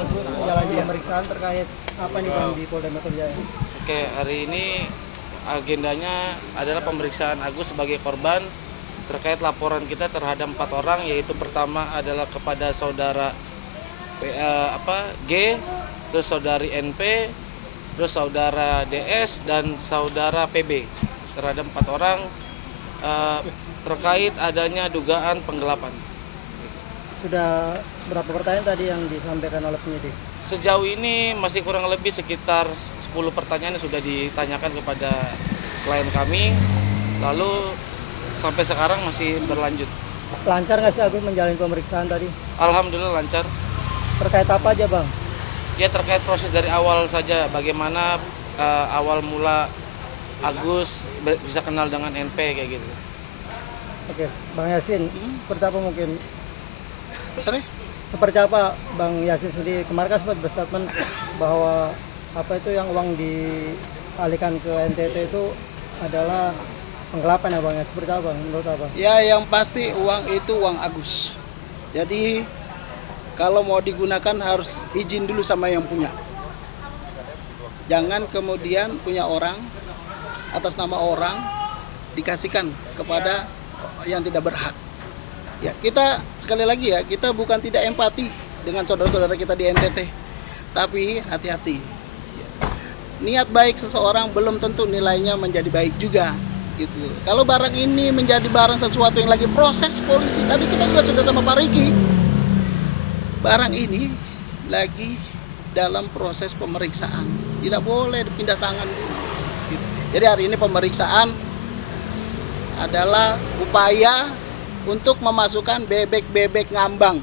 Agus menjalani pemeriksaan terkait apa nih Bang di Polda Metro Jaya? Oke, hari ini agendanya adalah pemeriksaan Agus sebagai korban terkait laporan kita terhadap 4 orang, yaitu pertama adalah kepada saudara G, terus saudari NP, terus saudara DS dan saudara PB. Terhadap 4 orang terkait adanya dugaan penggelapan. Sudah berapa pertanyaan tadi yang disampaikan oleh penyidik? Sejauh ini masih kurang lebih sekitar 10 pertanyaan yang sudah ditanyakan kepada klien kami, lalu sampai sekarang masih berlanjut. Lancar nggak sih Agus menjalani pemeriksaan tadi? Alhamdulillah lancar. Terkait apa aja Bang? Ya terkait proses dari awal saja, bagaimana awal mula Agus bisa kenal dengan NP kayak gitu. Oke, Bang Yasin, seperti apa mungkin? Sorry? Seperti apa Bang Yasin sendiri kemarin kan sempat berstatement bahwa apa itu yang uang dialihkan ke NTT itu adalah penggelapan ya Bang ya? Seperti apa menurut apa? Ya yang pasti uang itu uang Agus. Jadi kalau mau digunakan harus izin dulu sama yang punya. Jangan kemudian punya orang atas nama orang dikasihkan kepada yang tidak berhak. Ya, kita sekali lagi ya, kita bukan tidak empati dengan saudara-saudara kita di NTT. Tapi hati-hati. Ya. Niat baik seseorang belum tentu nilainya menjadi baik juga. Gitu. Kalau barang ini menjadi barang sesuatu yang lagi proses polisi, tadi kita juga sudah sama Pak Riki. Barang ini lagi dalam proses pemeriksaan. Tidak boleh dipindah tangan dulu. Gitu. Jadi hari ini pemeriksaan adalah upaya untuk memasukkan bebek-bebek ngambang.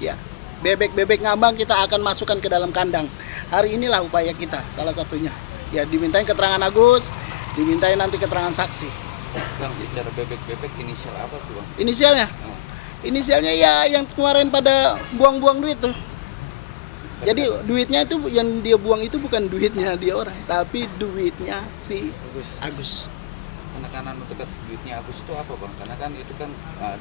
Ya, bebek-bebek ngambang kita akan masukkan ke dalam kandang. Hari inilah upaya kita, salah satunya. Ya, dimintain keterangan Agus, dimintain nanti keterangan saksi. Bang, bicara bebek-bebek inisial apa tuh Bang? Inisialnya? Inisialnya ya yang kemarin pada buang-buang duit tuh. Jadi duitnya itu yang dia buang itu bukan duitnya dia orang, tapi duitnya si Agus. Penekanan untuk duitnya Agus itu apa Bang? Karena kan itu kan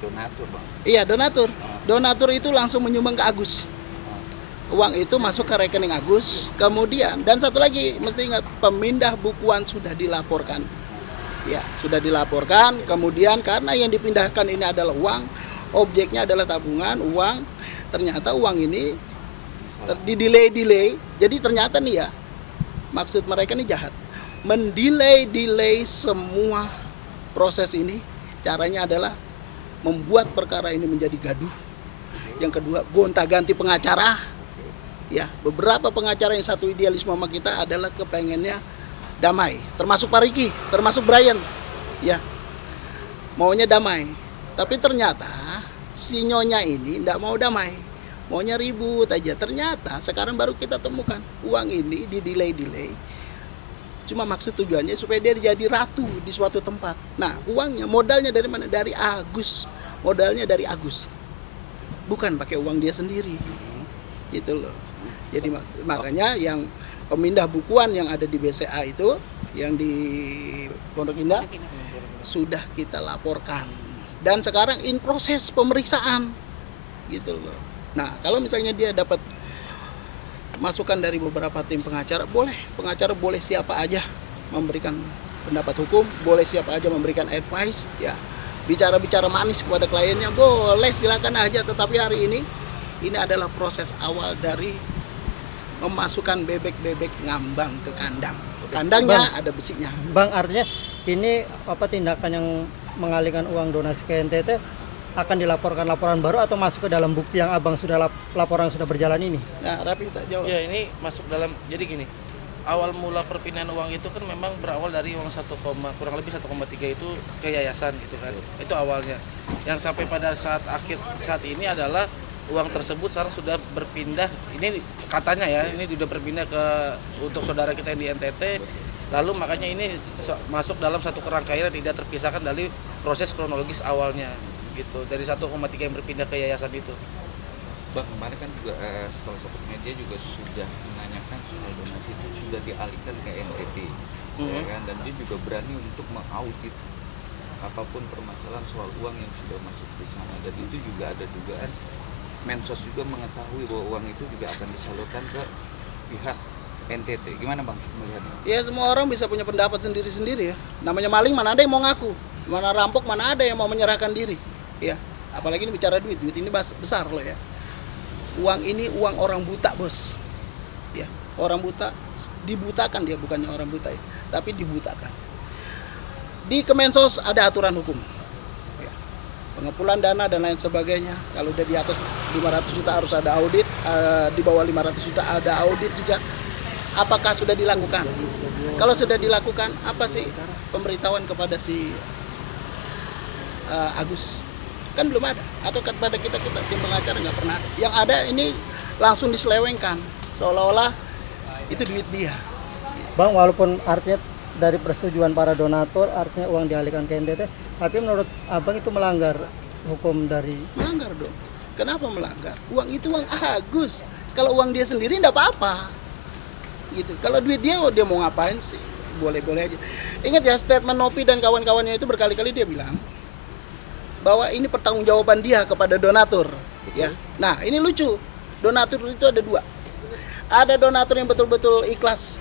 donatur Bang. Iya, donatur. Donatur itu langsung menyumbang ke Agus. Uang itu masuk ke rekening Agus. Kemudian, dan satu lagi, mesti ingat, pemindah bukuan sudah dilaporkan. Ya, sudah dilaporkan. Kemudian karena yang dipindahkan ini adalah uang, objeknya adalah tabungan, uang. Ternyata uang ini di-delay. Jadi ternyata nih ya, maksud mereka ini jahat. Mendelay semua proses ini, caranya adalah membuat perkara ini menjadi gaduh. Yang kedua, gonta-ganti pengacara. Ya, beberapa pengacara yang satu idealisme sama kita adalah kepengennya damai, termasuk Pak Riki, termasuk Brian. Ya, maunya damai. Tapi ternyata si nyonya ini tidak mau damai, maunya ribut aja. Ternyata sekarang baru kita temukan uang ini di-delay. Cuma maksud tujuannya supaya dia jadi ratu di suatu tempat. Nah, uangnya, modalnya dari mana? Dari Agus. Modalnya dari Agus. Bukan pakai uang dia sendiri. Gitu loh. Jadi makanya yang pemindah bukuan yang ada di BCA itu, yang di Pondok Indah, sudah kita laporkan. Dan sekarang in proses pemeriksaan. Gitu loh. Nah, kalau misalnya dia dapat masukan dari beberapa tim pengacara boleh siapa aja memberikan pendapat hukum, boleh siapa aja memberikan advice, ya bicara manis kepada kliennya boleh, silakan aja. Tetapi hari ini adalah proses awal dari memasukkan bebek-bebek ngambang ke kandangnya Bang, ada besinya. Bang, artinya ini apa tindakan yang mengalihkan uang donasi ke NTT akan dilaporkan laporan baru atau masuk ke dalam bukti yang abang sudah laporan sudah berjalan ini? Nah, Rapi tak jawab. Ya ini masuk dalam, jadi gini, awal mula perpindahan uang itu kan memang berawal dari uang kurang lebih 1,3 itu ke yayasan gitu kan. Itu awalnya. Yang sampai pada saat ini adalah uang tersebut sekarang sudah berpindah, ini katanya ya, ini sudah berpindah untuk saudara kita yang di NTT. Lalu makanya ini masuk dalam satu kerangkaian yang tidak terpisahkan dari proses kronologis awalnya gitu, dari 1,3 yang berpindah ke yayasan itu. Bang, kemarin kan juga salah satu media juga sudah menanyakan soal donasi itu sudah dialihkan ke NTT, ya kan? Dan dia juga berani untuk mengaudit apapun permasalahan soal uang yang sudah masuk di sana. Dan itu juga ada dugaan Mensos juga mengetahui bahwa uang itu juga akan disalurkan ke pihak NTT. Gimana Bang melihatnya? Ya semua orang bisa punya pendapat sendiri-sendiri ya. Namanya maling mana ada yang mau ngaku, mana rampok mana ada yang mau menyerahkan diri. Ya, apalagi ini bicara duit ini besar loh ya. Uang ini uang orang buta bos. Ya, orang buta dibutakan dia, bukannya orang buta ya, tapi dibutakan. Di Kemensos ada aturan hukum. Ya. Pengumpulan dana dan lain sebagainya. Kalau udah di atas 500 juta harus ada audit, di bawah 500 juta ada audit juga. Apakah sudah dilakukan? Kalau sudah dilakukan, apa sih pemberitahuan kepada si Agus? Kan belum ada. Atau kepada kita tim pengacara nggak pernah ada. Yang ada ini langsung diselewengkan, seolah-olah itu duit dia. Bang, walaupun artinya dari persetujuan para donatur, artinya uang dialihkan ke NTT, tapi menurut Abang itu melanggar hukum dari... Melanggar dong. Kenapa melanggar? Uang itu uang Agus. Kalau uang dia sendiri enggak apa-apa. Gitu. Kalau duit dia mau ngapain sih? Boleh-boleh aja. Ingat ya, statement Nopi dan kawan-kawannya itu berkali-kali dia bilang bahwa ini pertanggungjawaban dia kepada donatur. Ya. Nah, ini lucu. Donatur itu ada dua. Ada donatur yang betul-betul ikhlas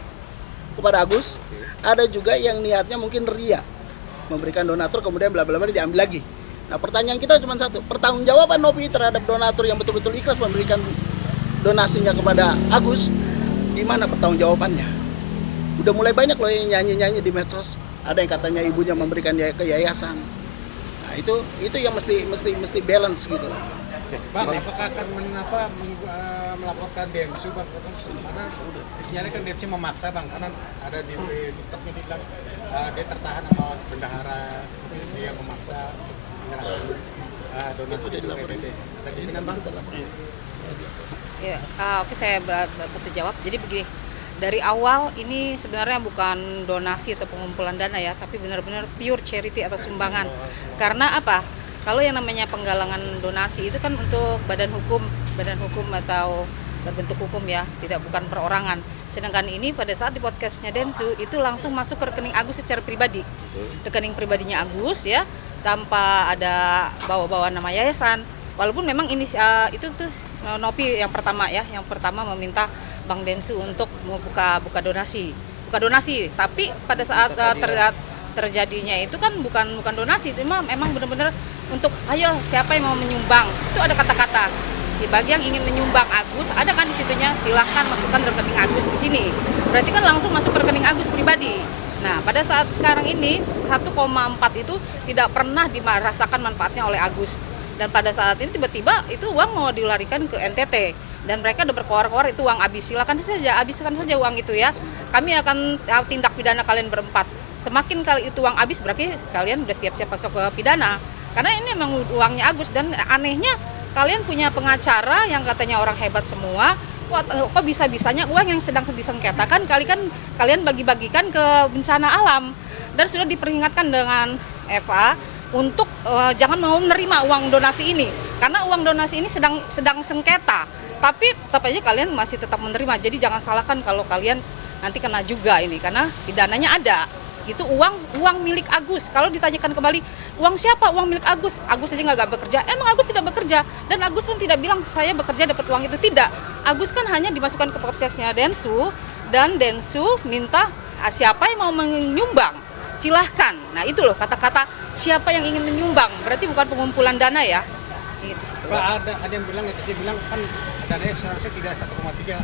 kepada Agus. Ada juga yang niatnya mungkin ria, memberikan donatur kemudian bla bla bla diambil lagi. Nah, pertanyaan kita cuma satu, pertanggungjawaban Nopi terhadap donatur yang betul-betul ikhlas memberikan donasinya kepada Agus, di mana pertanggungjawabannya? Udah mulai banyak loh yang nyanyi-nyanyi di medsos. Ada yang katanya ibunya memberikan dia ke yayasan. Nah, itu yang mesti balance gitu. Bang, apakah akan melaporkan Densu Bang? Karena sebenarnya kan Densu memaksa Bang, karena ada di TikToknya dibilang dia tertahan sama bendahara, dia memaksa menyerahkan donasi ke NTT. Tadi ini kan Bang? Ya, oke, saya bantu jawab. Jadi begini, dari awal ini sebenarnya bukan donasi atau pengumpulan dana ya, tapi benar-benar pure charity atau sumbangan. Karena apa? Kalau yang namanya penggalangan donasi itu kan untuk badan hukum atau berbentuk hukum ya, bukan perorangan. Sedangkan ini pada saat di podcastnya Densu itu langsung masuk ke rekening Agus secara pribadi, rekening pribadinya Agus ya, tanpa ada bawa-bawa nama yayasan. Walaupun memang ini itu tuh Nopi yang pertama meminta Bang Densu untuk buka donasi, tapi pada saat terjadinya itu kan bukan donasi, itu memang benar-benar untuk ayo siapa yang mau menyumbang, itu ada kata-kata si bagi yang ingin menyumbang Agus, ada kan di situnya silahkan masukkan rekening Agus di sini, berarti kan langsung masuk ke rekening Agus pribadi. Nah, pada saat sekarang ini 1,4 itu tidak pernah dirasakan manfaatnya oleh Agus. Dan pada saat ini tiba-tiba itu uang mau dilarikan ke NTT dan mereka udah berkoar-koar itu uang habis, silakan saja habiskan saja uang itu ya. Kami akan tindak pidana kalian berempat. Semakin kali itu uang habis berarti kalian udah siap-siap masuk ke pidana. Karena ini memang uangnya Agus dan anehnya kalian punya pengacara yang katanya orang hebat semua. Kok bisa-bisanya uang yang sedang disengketakan kalian bagi-bagikan ke bencana alam. Dan sudah diperingatkan dengan Eva untuk jangan mau menerima uang donasi ini karena uang donasi ini sedang sengketa, tapi tetap aja kalian masih tetap menerima. Jadi jangan salahkan kalau kalian nanti kena juga ini karena pidananya ada. Itu uang milik Agus. Kalau ditanyakan kembali uang siapa, uang milik Agus aja nggak bekerja. Emang Agus tidak bekerja dan Agus pun tidak bilang saya bekerja dapat uang itu, tidak. Agus kan hanya dimasukkan ke podcastnya Densu dan Densu minta siapa yang mau menyumbang silahkan. Nah itu loh kata-kata siapa yang ingin menyumbang, berarti bukan pengumpulan dana ya. Gitu. Pak, ada yang bilang, netizen bilang kan dananya seharusnya tidak 1,3,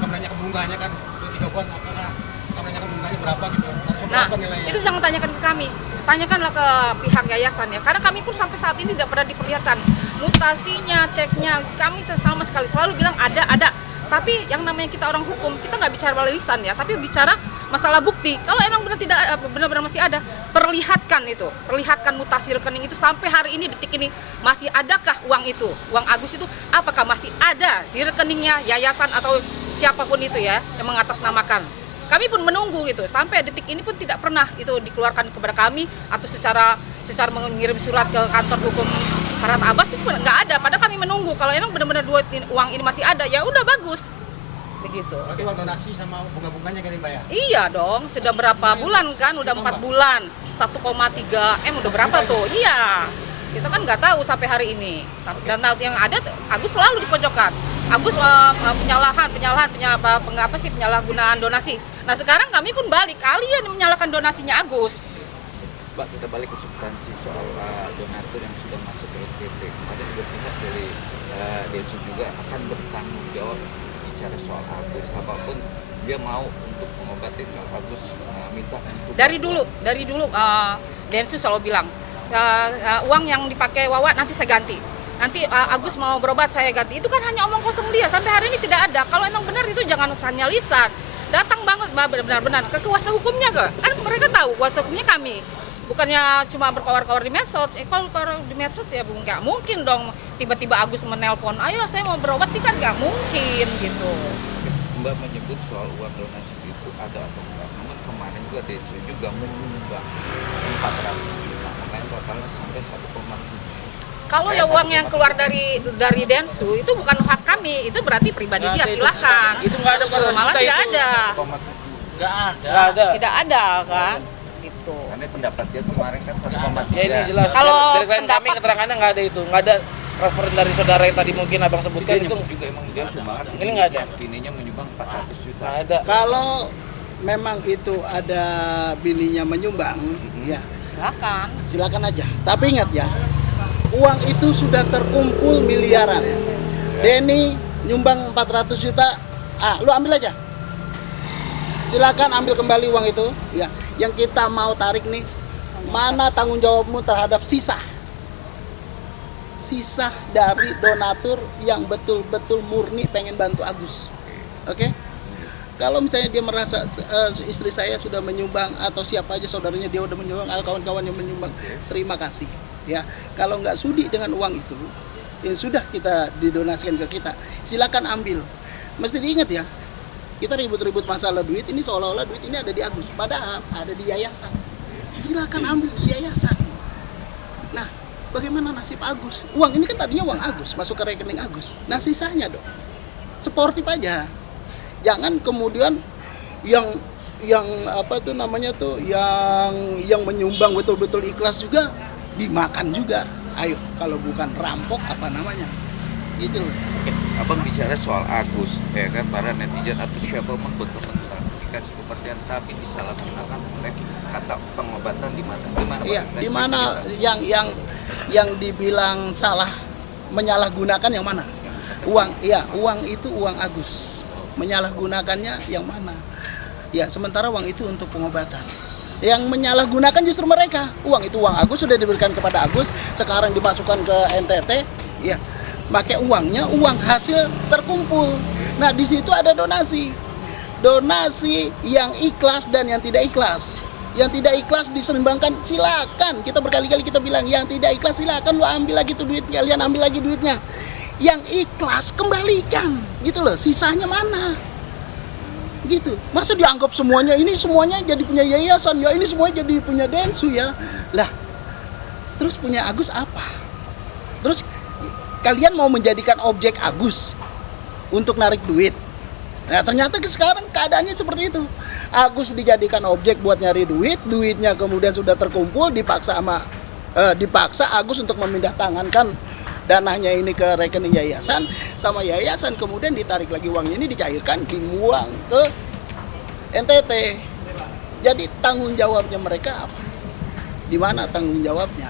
namanya bunganya kan 3 bulan, apakah namanya bunganya berapa gitu? Nah itu jangan tanyakan ke kami, tanyakanlah ke pihak yayasan ya, karena kami pun sampai saat ini tidak pernah diperlihatkan mutasinya, ceknya, kami sama sekali selalu bilang ada. Tapi yang namanya kita orang hukum, kita nggak bicara lisan ya, tapi bicara masalah bukti. Kalau emang benar-benar masih ada, perlihatkan mutasi rekening itu sampai hari ini detik ini masih adakah uang itu, uang Agus itu apakah masih ada di rekeningnya yayasan atau siapapun itu ya yang mengatasnamakan. Kami pun menunggu gitu sampai detik ini pun tidak pernah itu dikeluarkan kepada kami atau secara mengirim surat ke kantor hukum Farhat Abbas itu pun nggak ada. Padahal kami menunggu kalau emang benar-benar uang ini masih ada ya udah bagus. Begitu. Berarti uang donasi sama bunga-bunganya kan Mbak ya? Iya dong, sudah berapa bulan kan? Udah 4 bulan. 1,3 M udah berapa tuh? Iya. Kita kan nggak tahu sampai hari ini. Dan tahu yang ada Agus selalu dipojokkan. Agus penyalahgunaan donasi. Nah sekarang kami pun balik, kalian yang menyalahkan donasinya Agus. Mbak, kita balik ke substansi soal donatur yang sudah masuk ke NTT. Ada berpihak dari Densu juga akan bertanggung jawab bicara soal Agus, apapun dia mau untuk mengobati Agus minta untuk Dari dulu Densus selalu bilang uang yang dipakai Wawa nanti saya ganti. Nanti Agus mau berobat saya ganti. Itu kan hanya omong kosong dia. Sampai hari ini tidak ada. Kalau emang benar itu jangan hanya lisan. Datang banget benar-benar ke kuasa hukumnya ke. Kan mereka tahu kuasa hukumnya kami. Bukannya cuma berkawar-kawar di medsos. Kalau di medsos ya nggak mungkin dong tiba-tiba Agus menelpon, ayo saya mau berobat, kan nggak mungkin gitu. Mbak menyebut soal uang donasi itu ada atau enggak. Namun kemarin juga Densu juga menyumbang 400 juta. Makanya totalnya sampai 1,7. Kalau ya uang yang keluar dari Densu itu bukan hak kami, itu berarti pribadi dia, silahkan. Itu nggak ada pada Malah kita tidak itu. ada. Nggak ada. Tidak ada kan, gitu. Karena pendapat dia kemarin kan 1,3. Ya ini jelas. Kalau dari klien kami pendapat- keterangannya nggak ada itu, nggak ada transfer dari saudara yang tadi mungkin abang sebutkan Dia itu juga emang dia sumbangan. Ini nggak ada. Bininya menyumbang 400 juta. nggak ada. Kalau memang itu ada bininya menyumbang, ya silakan aja. Tapi ingat ya, uang itu sudah terkumpul miliaran. Denny nyumbang 400 juta, lu ambil aja. Silakan ambil kembali uang itu. Ya, yang kita mau tarik nih, mana tanggung jawabmu terhadap sisa dari donatur yang betul-betul murni pengen bantu Agus. Oke? Kalau misalnya dia merasa istri saya sudah menyumbang atau siapa aja saudaranya dia udah menyumbang atau kawan-kawan yang menyumbang, terima kasih. Ya, kalau nggak sudi dengan uang itu yang sudah kita didonasikan ke kita, silakan ambil. Mesti diingat ya, kita ribut-ribut masalah duit ini seolah-olah duit ini ada di Agus, padahal ada di yayasan. Silakan ambil di yayasan. Nah, bagaimana nasib Agus? Uang ini kan tadinya uang Agus, masuk ke rekening Agus. Nah, sisanya dong, sportif aja. Jangan kemudian yang apa tuh namanya tuh yang menyumbang betul-betul ikhlas juga dimakan juga. Ayo, kalau bukan rampok apa namanya? Gitu loh. Oke, abang bicara soal Agus, ya kan para netizen atau siapapun berkomentar dikasih kepercayaan tapi disalahgunakan oleh kata pengobatan di mana? Iya, di mana yang dibilang salah menyalahgunakan yang mana? Uang, iya, uang itu uang Agus. Menyalahgunakannya yang mana? Ya, sementara uang itu untuk pengobatan. Yang menyalahgunakan justru mereka. Uang itu uang Agus sudah diberikan kepada Agus, sekarang dimasukkan ke NTT, ya. Pakai uangnya, uang hasil terkumpul. Nah, di situ ada donasi. Donasi yang ikhlas dan yang tidak ikhlas. Yang tidak ikhlas disumbangkan, silakan. Kita berkali-kali kita bilang, yang tidak ikhlas silakan lu ambil lagi tuh duit, kalian ambil lagi duitnya. Yang ikhlas kembalikan, gitu loh. Sisanya mana? Gitu. Masa dianggap semuanya jadi punya yayasan ya, ini semuanya jadi punya Densu ya. Lah, terus punya Agus apa? Terus kalian mau menjadikan objek Agus untuk narik duit. Nah, ternyata sekarang keadaannya seperti itu. Agus dijadikan objek buat nyari duit, duitnya kemudian sudah terkumpul, dipaksa Agus untuk memindah tangankan dananya ini ke rekening yayasan, sama yayasan kemudian ditarik lagi uangnya ini dicairkan, dibuang ke NTT. Jadi tanggung jawabnya mereka apa? Di mana tanggung jawabnya?